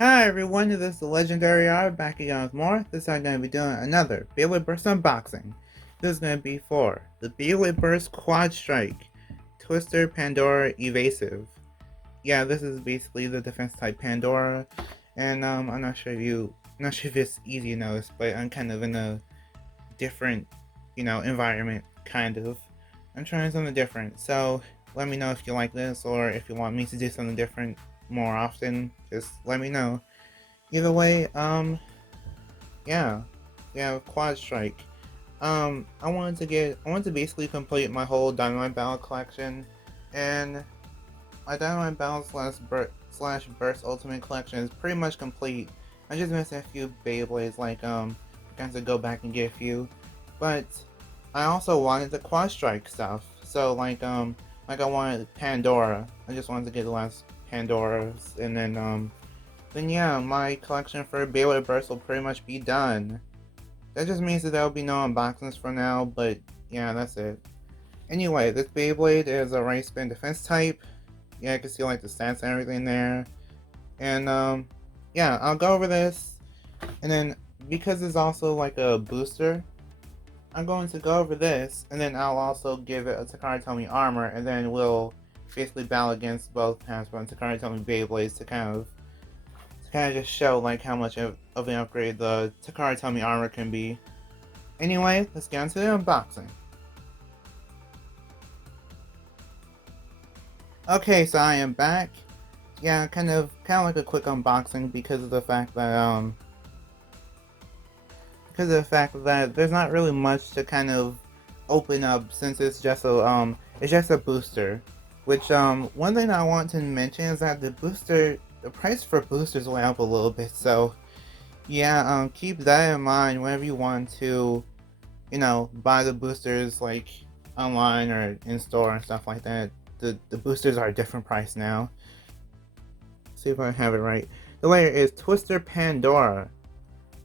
Hi everyone, this is the Legendary R back again with more. This time I'm going to be doing another Beyblade Burst unboxing. This is going to be for the Beyblade Burst Quadstrike Twister Pandora Evasive. Yeah, this is basically the defense type Pandora, and I'm not sure if it's easy to notice, but I'm kind of in a different, environment, kind of. I'm trying something different, so let me know if you like this or if you want me to do something different more often. Just let me know. Either way, yeah, Quadstrike. I wanted to basically complete my whole Dynamite Battle collection, and my Dynamite Battle slash Burst Ultimate collection is pretty much complete. I just missed a few Beyblades, I got to go back and get a few, but I also wanted the Quadstrike stuff. So like I wanted Pandora. I just wanted to get the last Pandoras, and then yeah, my collection for Beyblade Burst will pretty much be done. That just means that there will be no unboxings for now, but yeah, that's it. Anyway, this Beyblade is a Race Spin Defense type. Yeah, I can see like the stats and everything there. And yeah, I'll go over this. And then because it's also like a booster, I'm going to go over this, and then I'll also give it a Takara Tomy armor, and then we'll basically battle against both Hasbro and Takara Tomy Beyblades to kind of just show like how much of an upgrade the Takara Tomy armor can be. Anyway, let's get into the unboxing. Okay, so I am back. Yeah, kind of like a quick unboxing because of the fact that there's not really much to kind of open up since it's just a booster. Which one thing I want to mention is that the price for boosters went up a little bit, so yeah, keep that in mind whenever you want to, buy the boosters like online or in store and stuff like that. The boosters are a different price now. Let's see if I have it right. The layer is Twister Pandora.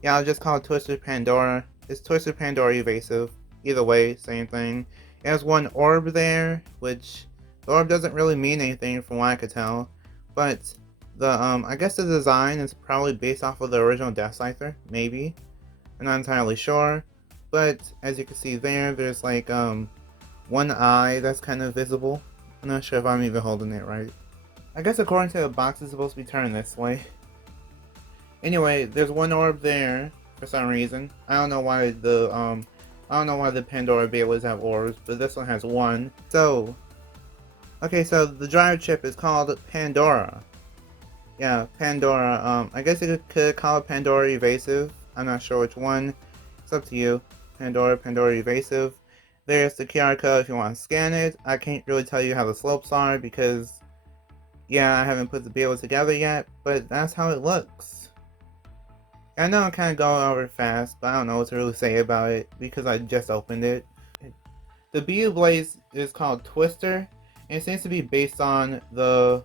Yeah, I'll just call it Twister Pandora. It's Twister Pandora Evasive. Either way, same thing. It has one orb there, which the orb doesn't really mean anything from what I could tell. But the I guess the design is probably based off of the original Death Scyther, maybe. I'm not entirely sure. But as you can see there, there's like one eye that's kind of visible. I'm not sure if I'm even holding it right. I guess according to the box, it's supposed to be turned this way. Anyway, there's one orb there for some reason. I don't know why the Pandora Beyblades have orbs, but this one has one. So, okay, so the driver chip is called Pandora. Yeah, Pandora. I guess you could call it Pandora Evasive. I'm not sure which one. It's up to you. Pandora Evasive. There's the QR code if you want to scan it. I can't really tell you how the slopes are because, yeah, I haven't put the Beyblade together yet, but that's how it looks. I know I'm kind of going over it fast, but I don't know what to really say about it because I just opened it. The Beyblade is called Twister, and it seems to be based on the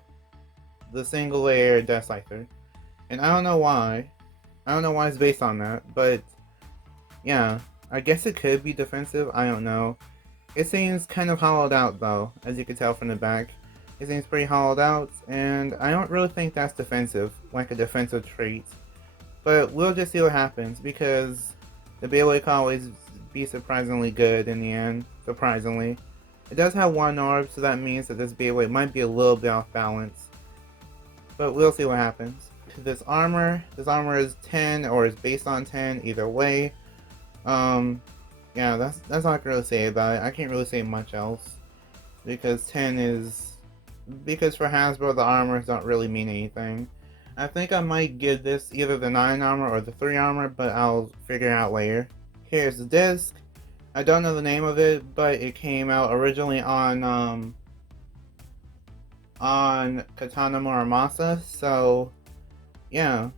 single layer Death Scyther. And I don't know why. I don't know why it's based on that, but yeah, I guess it could be defensive, I don't know. It seems kind of hollowed out though, as you can tell from the back. It seems pretty hollowed out, and I don't really think that's defensive, like a defensive trait. But we'll just see what happens, because the Beyblade can always be surprisingly good in the end. Surprisingly. It does have one orb, so that means that this Beyblade might be a little bit off balance. But we'll see what happens. This armor is 10, or is based on 10, either way. Yeah, that's all I can really say about it. I can't really say much else. Because because for Hasbro, the armors don't really mean anything. I think I might give this either the 9 armor or the 3 armor, but I'll figure it out later. Here's the disc. I don't know the name of it, but it came out originally on Katana Muramasa, so yeah.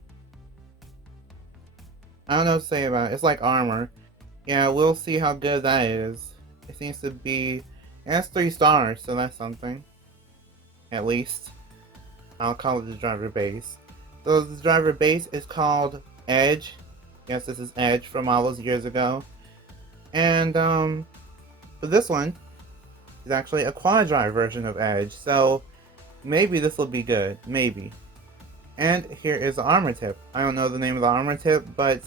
I don't know what to say about it. It's like armor. Yeah, we'll see how good that is. It seems to be... It has 3 stars, so that's something. At least. I'll call it the driver base. So the driver base is called Edge. Yes, this is Edge from all those years ago. And for this one, is actually a quad drive version of Edge. So maybe this will be good. Maybe. And here is the armor tip. I don't know the name of the armor tip, but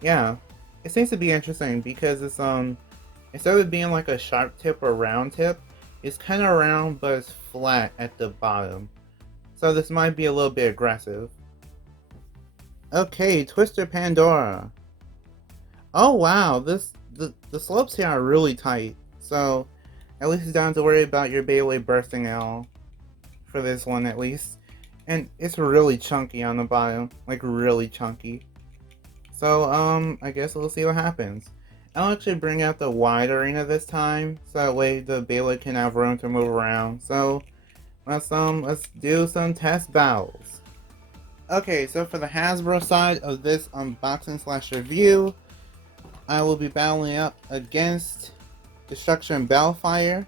yeah, it seems to be interesting because it's instead of being like a sharp tip or round tip, it's kind of round but it's flat at the bottom. So this might be a little bit aggressive. Okay, Twister Pandora. Oh wow, the slopes here are really tight. So at least you don't have to worry about your Beyblade bursting out for this one at least. And it's really chunky on the bottom, like really chunky. So I guess we'll see what happens. I'll actually bring out the wide arena this time, so that way the Beyblade can have room to move around. So let's do some test battles. Okay, so for the Hasbro side of this unboxing slash review, I will be battling up against Destruction Bellfire.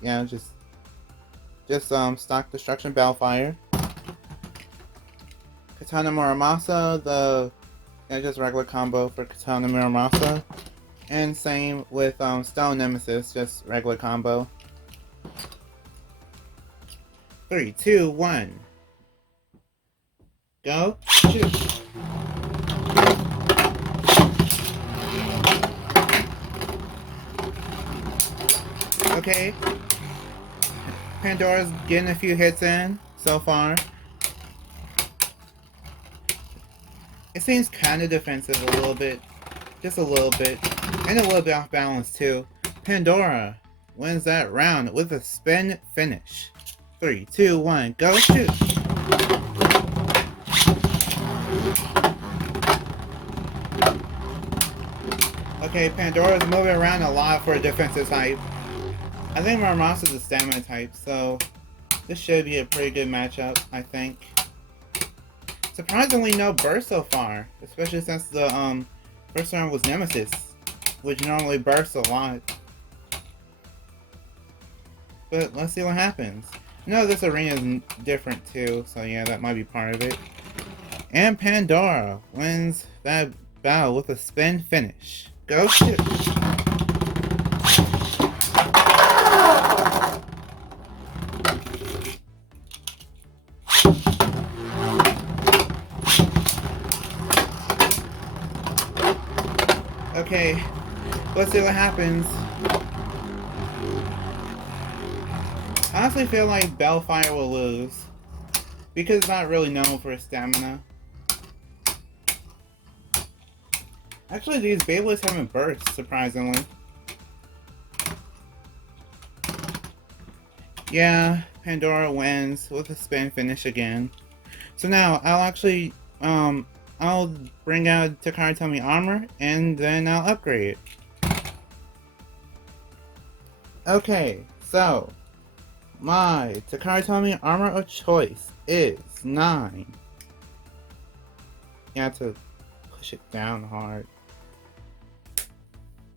Yeah, just stock Destruction Bellfire. Katana Muramasa, just regular combo for Katana Muramasa. And same with Stone Nemesis, just regular combo. 3, 2, 1. Go. Shoot. Okay. Pandora's getting a few hits in so far. It seems kind of defensive a little bit. Just a little bit. And a little bit off balance too. Pandora wins that round with a spin finish. 3, 2, 1, go shoot! Okay, Pandora's moving around a lot for a defensive type. I think Muramasa's a stamina type, so this should be a pretty good matchup, I think. Surprisingly no burst so far, especially since the first round was Nemesis, which normally bursts a lot. But let's see what happens. No, this arena is different too, so yeah, that might be part of it. And Pandora wins that battle with a spin finish. Go shoot! Okay, let's see what happens. I honestly feel like Bellfire will lose, because it's not really known for its stamina. Actually, these Beyblades haven't burst, surprisingly. Yeah, Pandora wins with a spin finish again. So now, I'll actually, I'll bring out Takara Tomy armor, and then I'll upgrade it. Okay, so my Takara Tomy armor of choice is 9. You have to push it down hard.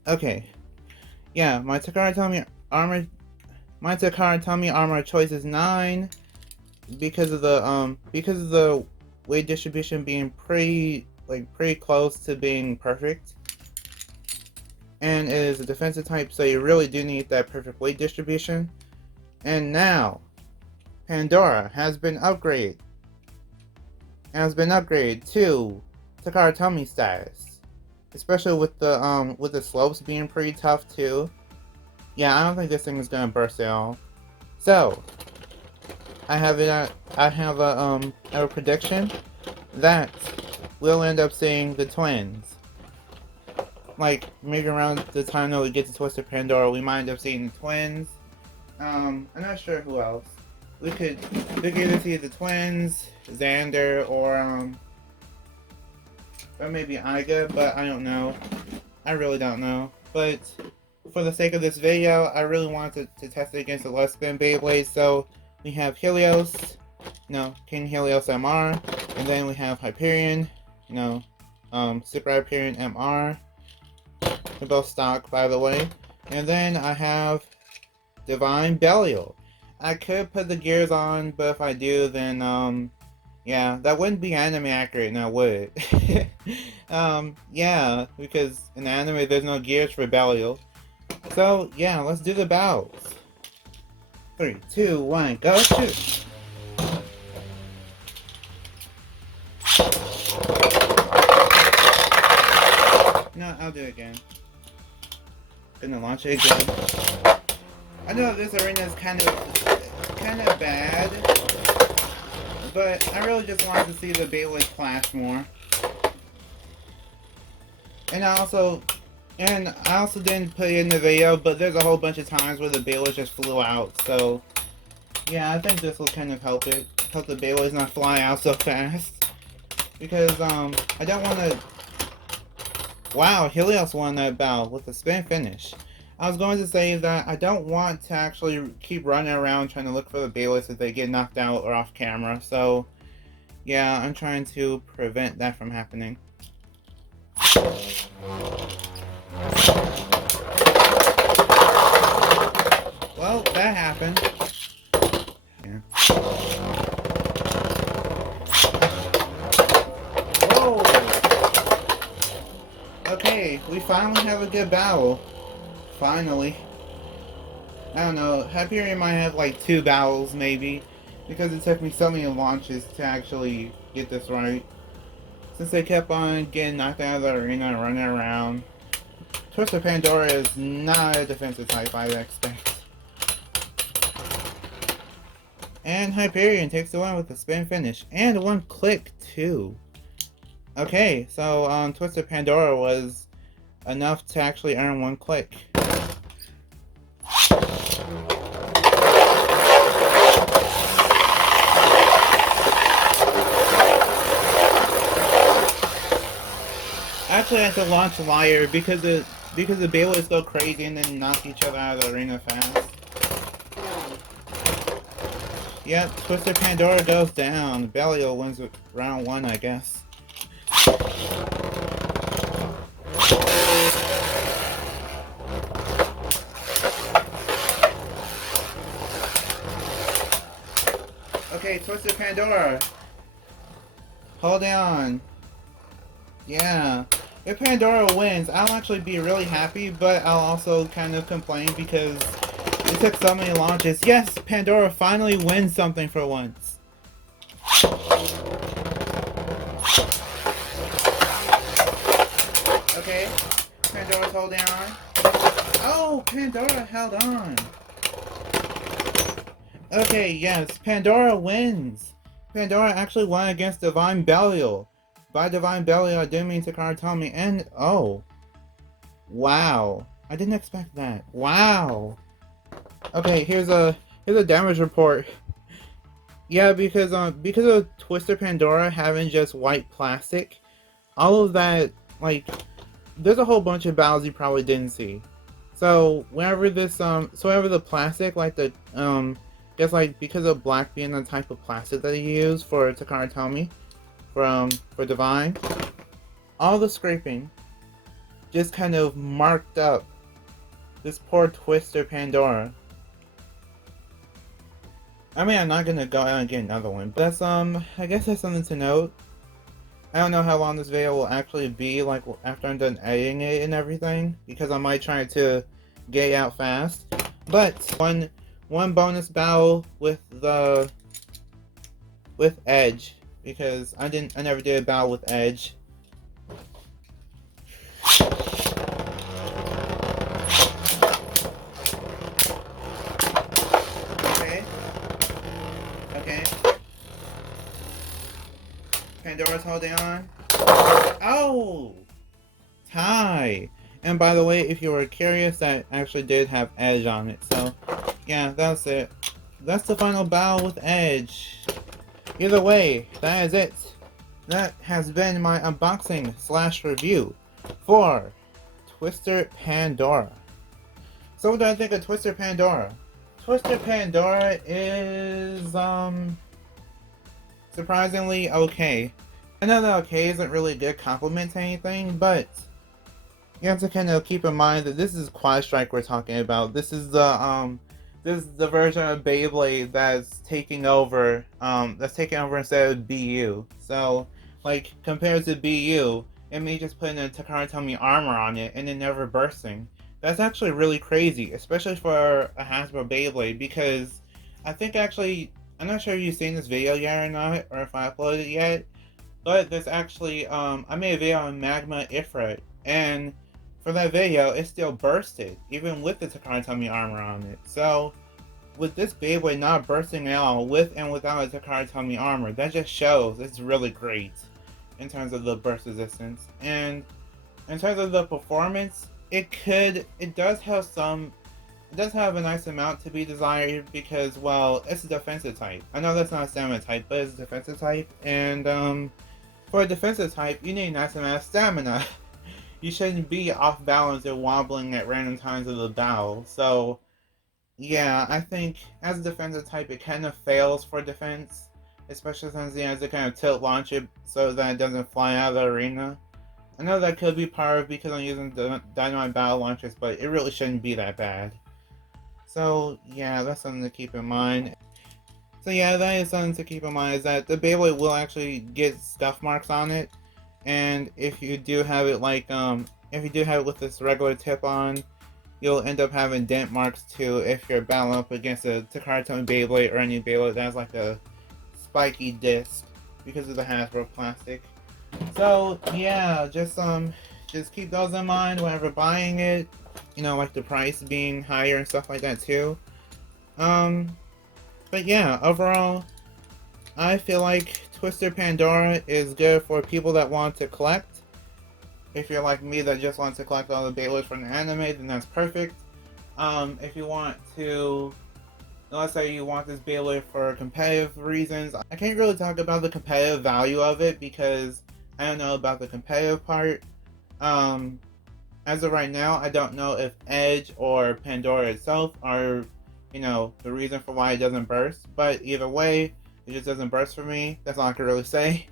Okay, yeah, my Takara Tomy armor of choice is 9 because of the weight distribution being pretty close to being perfect. And it is a defensive type, so you really do need that perfect weight distribution. And now, Pandora has been upgraded. To Takara Tomy status. Especially with the slopes being pretty tough too. Yeah, I don't think this thing is gonna burst at all. So, I have a prediction that we'll end up seeing the twins. Like, maybe around the time that we get to Twisted Pandora, we might end up seeing the twins. I'm not sure who else. We could either see the twins, Xander, or maybe Iga, but I don't know. I really don't know. But for the sake of this video, I really wanted to test it against the less spin Beyblade. So we have Helios, King Helios MR, and then we have Hyperion, Super Hyperion MR. They're both stock, by the way. And then I have Divine Belial. I could put the gears on, but if I do, then yeah, that wouldn't be anime accurate now, would it? Yeah, because in anime there's no gears for Belial. So yeah, let's do the battles. 3, 2, 1, go shoot! No, I'll do it again. Gonna launch it again. I know this arena is kind of bad, but I really just wanted to see the Beyblade clash more. And I also didn't put it in the video, but there's a whole bunch of times where the Beyblade just flew out. So yeah, I think this will kind of help the Beyblades not fly out so fast. Because I don't want to. Wow, Helios won that battle with a spin finish. I was going to say that I don't want to actually keep running around trying to look for the Beyblades if they get knocked out or off camera. So yeah, I'm trying to prevent that from happening. Well, that happened. Yeah. Whoa! Okay, we finally have a good battle. Finally. I don't know, Hyperion might have like 2 battles maybe, because it took me so many launches to actually get this right. Since they kept on getting knocked out of the arena and running around. Twister Pandora is not a defensive type I expect. And Hyperion takes the win with a spin finish. And 1 click too. Okay, so Twister Pandora was enough to actually earn 1 click. Actually, I had to launch Liar because the Beyblades go crazy and then knock each other out of the arena fast. Yep, Twister Pandora goes down. Belial wins with round 1, I guess. Okay, Twister Pandora. Hold on. Yeah. If Pandora wins, I'll actually be really happy, but I'll also kind of complain because it took so many launches. Yes, Pandora finally wins something for once. Okay, Pandora's holding on. Oh, Pandora held on. Okay, yes, Pandora wins. Pandora actually won against Divine Belial. By Divine Belial, I didn't mean Takara Tomy, and oh. Wow. I didn't expect that. Wow. Okay, here's a damage report. Yeah, because of Twister Pandora having just white plastic, all of that, like, there's a whole bunch of battles you probably didn't see. So whenever this whenever the plastic, like the just like because of black being the type of plastic that you use for Takara Tomy for Divine, all the scraping just kind of marked up this poor Twister Pandora. I mean, I'm not gonna go out and get another one, but that's I guess that's something to note. I don't know how long this video will actually be, like after I'm done editing it and everything, because I might try to get it out fast. But one bonus battle with Edge, because I never did a battle with Edge. Okay. Pandora's holding on. Oh! Tie! And by the way, if you were curious, that actually did have Edge on it. So, yeah, that's it. That's the final battle with Edge. Either way, that is it. That has been my unboxing / review for Twister Pandora. So what do I think of Twister Pandora? Twister Pandora is, surprisingly okay. I know that okay isn't really a good compliment to anything, but you have to kind of keep in mind that this is Quadstrike we're talking about. This is the version of Beyblade that's taking over instead of BU. So, like, compared to BU, it may just putting a Takara Tomy armor on it and it never bursting. That's actually really crazy, especially for a Hasbro Beyblade, because I think actually, I'm not sure if you've seen this video yet or not, or if I uploaded it yet, but there's actually, I made a video on Magma Ifrit, And for that video, it still bursted, even with the Takara armor on it. So, with this Beyblade not bursting at all, with and without a Takara armor, that just shows it's really great in terms of the burst resistance. And in terms of the performance, it does have a nice amount to be desired because, well, it's a defensive type. I know that's not a stamina type, but it's a defensive type, and for a defensive type, you need a nice amount of stamina. You shouldn't be off balance or wobbling at random times of the battle. So, yeah, I think as a defensive type, it kind of fails for defense, especially since it has to kind of tilt launch it so that it doesn't fly out of the arena. I know that could be part of because I'm using the dynamite battle launchers, but it really shouldn't be that bad. So yeah, that's something to keep in mind. So yeah, that is something to keep in mind, is that the Beyblade will actually get scuff marks on it, and if you do have it if you do have it with this regular tip on, you'll end up having dent marks too if you're battling up against a Takara Beyblade or any Beyblade that has like a spiky disc because of the Hasbro plastic. So yeah, just keep those in mind whenever buying it. You know, like the price being higher and stuff like that too. But yeah, overall, I feel like Twister Pandora is good for people that want to collect. If you're like me that just wants to collect all the Beyblades from the anime, then that's perfect. If you want to, let's say you want this Beyblade for competitive reasons, I can't really talk about the competitive value of it because I don't know about the competitive part. As of right now, I don't know if Edge or Pandora itself are, the reason for why it doesn't burst. But either way, it just doesn't burst for me. That's all I can really say.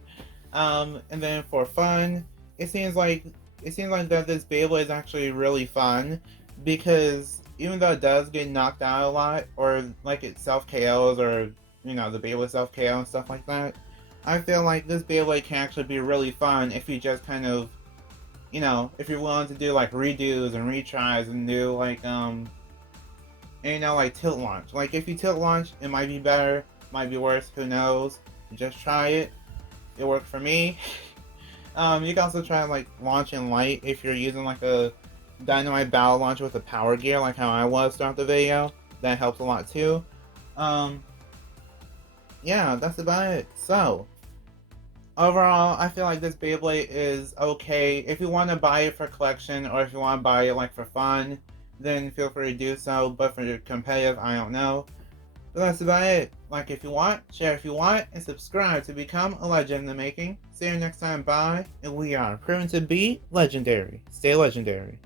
And then for fun, it seems like that this Beyblade is actually really fun because even though it does get knocked out a lot, or like it self KOs, or the Beyblade self KO and stuff like that, I feel like this Beyblade can actually be really fun if you just kind of, if you're willing to do like redos and retries and do like like tilt launch. Like if you tilt launch, it might be better, might be worse, who knows? Just try it. It worked for me. You can also try like launching light if you're using like a dynamite battle launcher with a power gear, like how I was throughout the video. That helps a lot too. Yeah, that's about it. So overall, I feel like this Beyblade is okay. If you want to buy it for collection, or if you want to buy it like for fun, then feel free to do so. But for competitive, I don't know. But that's about it. Like if you want, share if you want, and subscribe to become a legend in the making. See you next time, bye. And we are proven to be legendary. Stay legendary.